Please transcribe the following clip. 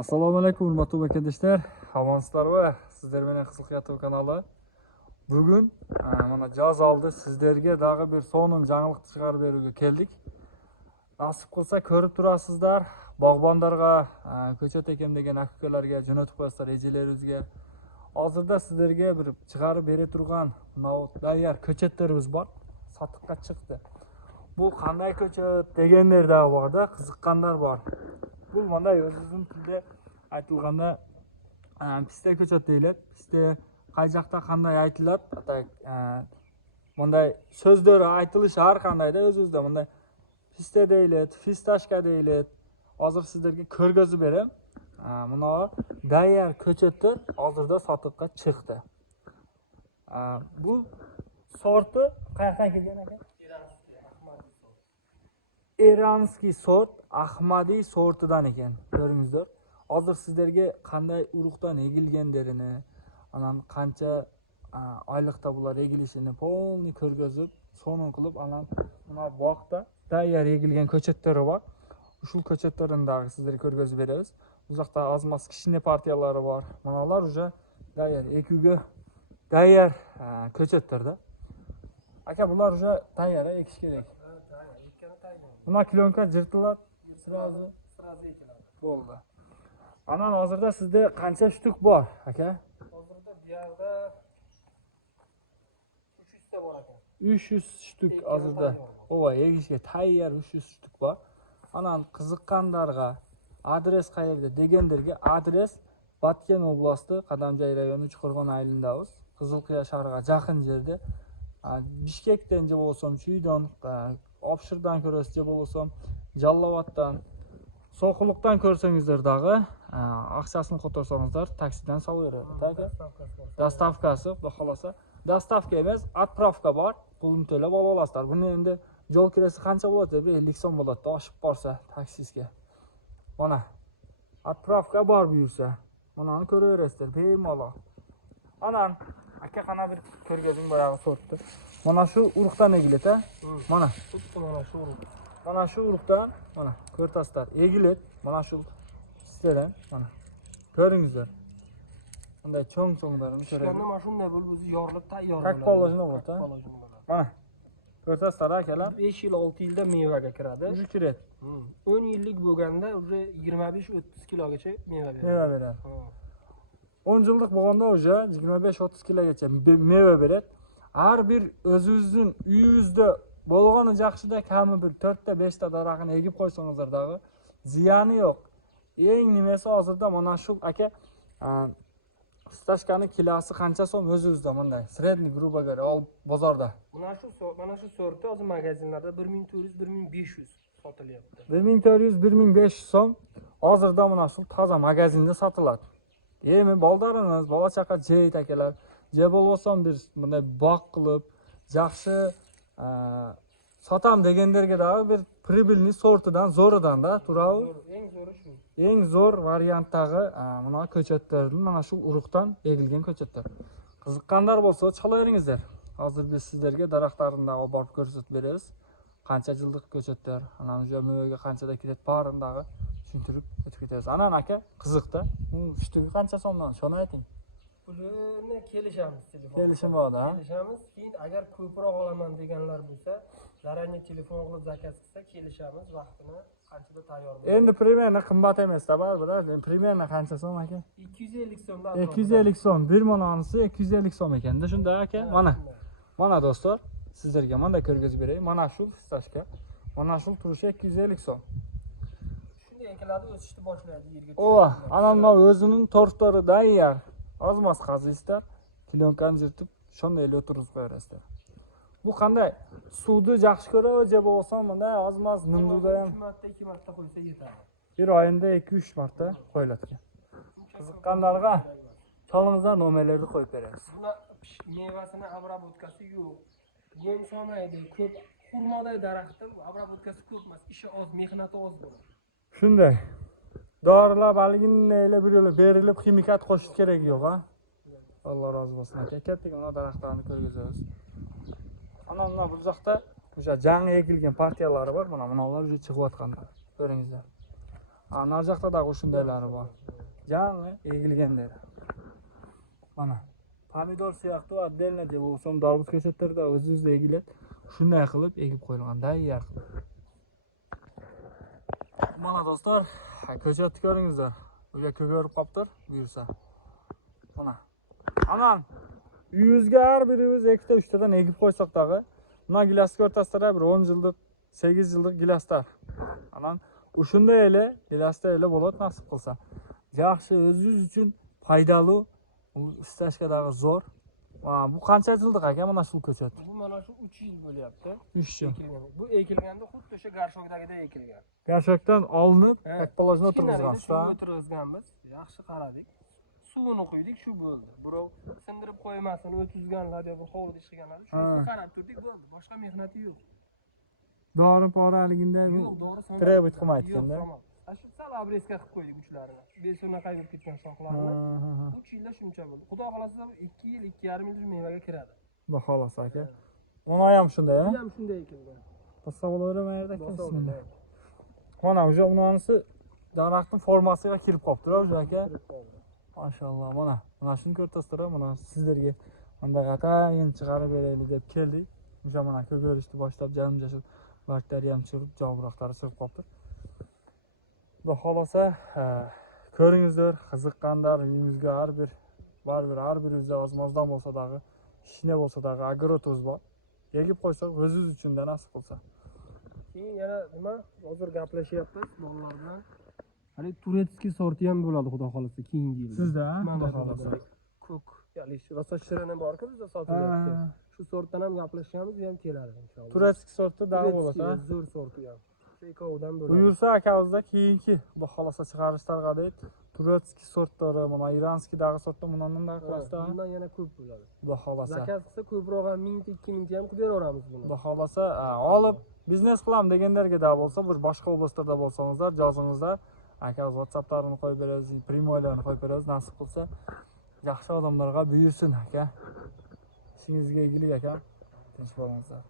Assalomu alaykum hurmatli vatandoshlar. Amansizlarmi? Sizlar meni Qizil Yotov kanali. Bugun mana joz oldi sizlarga dag'i bir so'nim жаңылықты chiqarib berishga keldik. Nasib qilsa ko'rib turasizlar, bog'bonlarga, ko'chat ekam degan akalarga jo'natib qo'yasizlar rejalaringizga. Hozirda sizlarga bir chiqarib bera turgan tayyor ko'chatlarimiz bor, sotuvga chiqdi. Bu qanday ko'chat deganlarda borda, qiziqqanlar bor. Bu mana o'zimizning tilda aytilganda pista ko'chat deyiladi. Pista qay joqda qanday aytiladi? Bunday so'zlar aytilishi har qandayda o'zingizda bunday pista deyiladi, fistashka deyiladi. Hozir sizlarga ko'rgazib beraman. Mana tayyor ko'chatlar hozirda sotuvga chiqdi. Bu sorti qayerdan kelgan ekan? Eranskiy sort, Ahmadiy sortidan ekan. Ko'ringizlar. Hozir sizlarga qanday urug'dan egilganlarini, anan qancha oyliqda bular egilishini polni ko'rgazib, so'nim qilib, anan mana bog'da tayyor egilgan ko'chatlari bor. Shu ko'chatlarni sizlarga ko'rgazib beramiz. Bu yoqda ozmas kichkina partiyalari bor. Mana ular уже tayyor ekuvga tayyor ko'chatlarda. Aka, bular уже tayyor ekish kerak. Buna kilonka jirtiladi, sirazi ekiladi. Bo'ldi. Anan hozirda sizda qancha shtuk bor, aka? Hozirda bu yerda 300 ta bor ekan. 300 shtuk hozirda. Ova, egishga tayyor 300 shtuk bor. Anan qiziqqanlarga adres qayerda deganlarga adres Batken oblasti, Qadamjoy rayoni, Chuqurg'on aylanidamiz. Qizilqiya shahriga yaqin yerda. Bishkekdan javob olsam, Chuydan, Obshirdan ko'rasiz bo'lsam, Jallovatdan, So'qiliqdan ko'rsangizlar dag'i, aqchasini qo'tarsangizdar, taksidan solaveradi. Dastavkasi, xudo xolasa, dastavka emas, отправка bor. Pulni to'lab olasizlar. Buni endi yo'l kirasi qancha bo'ladi? 50 so'm bo'ladi, oshib borsa taksisiga. Mana отправка bor buyursa, bunani ko'raverasizlar, bemalol. Anan aka qana bir ko'rgazing boyagi sortni. Mana shu urug'dan egiladi, mana. Mana shu urug'. Mana shu urug'dan, mana ko'rtasizlar, egiladi. Mana shu sistedan, mana. Ko'ringizlar. Bunday cho'ng-cho'nglarni ko'rasiz. Mana shunday bo'lib o'zi yorilib tayyor bo'ladi. Как положено bo'ladi. Mana. Ko'rtasizlar akalar. 5 yil 6 yilda mevaga kiradi. Уже kiradi. 10 yillik bo'lganda уже 25-30 kilogacha meva beradi. Meva beradi. 10 yillik bo'lganda уже 25-30 kilogacha meva beradi. Har bir o'zingizning uyingizda bo'lgani yaxshida kami bir 4 ta 5 ta daraxtni egib qo'ysangizlar dag'i ziyoni yo'q. Eng nimasi hozirda mana shu aka stashkani kilosi qancha so'm o'zingizda bunday sredniy грубо говоря bozorda. Mana shu sorti hozir magazinlarda 1400-1500 sotilyapti. 1400-1500 so'm hozirda mana shu toza magazinda sotiladi. Yemi boldarimiz, bola chaqa jeyt akalar, je bo'lsam bir bunday bog' qilib, yaxshi sotam deganlarga da bir прибыльный sortidan zo'ridan-da turadi. Eng zo'ri shu. Eng zo'r variantdagi mana ko'chatlarning mana shu urug'dan egilgan ko'chatlar. Qiziqqanlar bo'lsa chiqaveringizlar. Hozir biz sizlarga daraxtlarini olib borib ko'rsatib beramiz. Qancha yillik ko'chatlar, ana shu mevaga qanchada kiradi barindagi tushuntirib o'tib ketamiz. Anan aka qiziqda. Bu shtugi qancha so'mdan? Shuni ayting. Pulini kelishamiz telefon. Kelishim borda. Kelishamiz. Keyin agar ko'proq olaman deganlar bo'lsa, zaranniy telefon qilib zakaz qilsa kelishamiz, vaqtini qanchada tayyor bo'ladi. Endi примерно qimmat emas-da, baribir. Endi примерно qancha so'm aka? 250 so'mdan. 250 so'm. Bir mononisi 250 so'm ekanda. Shunda aka, mana. Mana do'stlar, sizlarga mana ko'rgazib beray. Mana shu fistashka. Mana shu turishi 250 so'm. Shunday ekiladi, o'sishni boshlaydi yerga. Ova, ana o'zining tortlari tayyor. Ozmas qaziysizlar, kilonkani jirtib, shunday o'tirib qo'yasizlar. Bu qanday? Suvni yaxshi ko'radi, bo'lsam bunday ozmas nimduda ham 3 marta 2 marta qo'ysa yetadi. Bir oyda 2-3 marta qo'yiladi. Qiziqqanlarga chalingizdan nomerlarni qo'yib beramiz. Buna mevasini обработкасы yo'q. Yem solmaydi, ko'p xurmoday daraxtda обработкасы ko'p emas, ishi oz, mehnati oz bo'ladi. Shunday. Dorilar baligini bir yo'la berilib, ximikat qo'shish kerak yo'q, ha? Alloh rozi bo'lsin aka. Kattagina daraxtlarni ko'rgazamiz. Ana bu yoqda o'sha jangi ekilgan partiyalari bor. Mana ular juda chiqayotganlar. Ko'ringizlar. Nar жақта дағы shundaylari bor. Жаңы egilganlar. Mana pomidor сияқты отдельно deb bo'lsam darvuz ko'chatlarda o'z-o'ziga egiladi. Shunday qilib egib qo'yilgan, tayyor. Mana do'stlar, ko'chatni ko'ringizlar. Uga ko'karib qolibdir, buyursa. Mana. Aman uyingizga har birimiz ikkita, uchtadan egib qo'ysak tag'i, mana gilasga o'rtasida bir 10 yillik, 8 yillik gilaslar. Aman o'shunday ele, gilasda ele bo'ladi nasib qilsa. Yaxshi, o'zingiz uchun foydali, istashga dag'i zo'r. Bu qancha yillik aka mana shu ko'chat? Bu mana shu 3 yil bo'lyapti. 3 yil. Bu ekilganda xuddi o'sha garshokdagidek ekilgan. Garshokdan olinib, takpolojni o'tirg'izganmiz. o'tirg'izgan. O'tirg'izganmiz. Yaxshi qaradik. Suvini quydik, shu bo'ldi. Birov sindirib qo'ymasin, o'tkazganlar yoki hovlida ish qilganlar, shuni qarab turdik, bo'ldi. Boshqa mehnati yo'q. Dori poraliginda Yo'q, dori sanab. trebit qilmayotganda. Shu sal obreska qilib qo'ydik uchlarini. Besuna qaybib ketgan shoxlarini. 3 yilda shuncha bo'ldi. Xudo xolasa 2 yil, 2,5 yil mevaga kiradi. Xudo xolasa aka. Ona ham shunday, Bu ham shunday ekildi. Tasavvurlamaydi aka. Mana o'sha unisi daraxtning formasiga kirib qolibdi, o'sha aka. Mashalloh, mana shuni ko'rtasizlar, mana sizlarga bunday atayin chiqarib beraylik deb keldik. O'sha mana ko'rishni boshlab jarm-jashil bakteriya ham chiqib, javobraqlari chiqib qolibdi. Xudo xolasa, ko'ringizlar, qiziqqanlar uyimizga har bir uyda ozmozdan bo'lsa dag'i, ishne bo'lsa dag'i agrotuz bor. Egib qo'ysak, o'zingiz uchun da nasib qilsa. Keyin yana nima? Hozir gaplashyapmiz bolalar bilan. Hali turetskiy sorti ham bo'ladi, xudo xolasa keyingi yilda. Sizda, xudo xolasa. Ko'k, ya'ni rosa shirini bor-ku bizda sotilyapti. Shu sortdan ham gaplashamiz, u ham keladi inshaalloh. Turetskiy sorti dag'i bo'ladi, ha? Zo'r sorti ham. Ekovdan bo'ladi. Buyursa akavizda keyingi xudo xolasa chiqarishlarga deyt. Turetskiy sortlari, mana iranskiy dag'i sortda bundan da qilasa. Bundan yana ko'p bo'ladi. Xudo xolasa. Zakaz qilsa ko'proq ham 1000-2000 ham qilib beraveramiz buni. Xudo xolasa, olib biznes qilam deganlarga da bo'lsa, bir boshqa oblastlarda bo'lsangizlar, yozingizlar. Aka WhatsApp'larini qo'yib beramiz, primoylarni qo'yib beramiz, nasib qilsa yaxshi odamlarga buyursin aka. Ishingizga egillik aka. Tinch bo'lingizlar.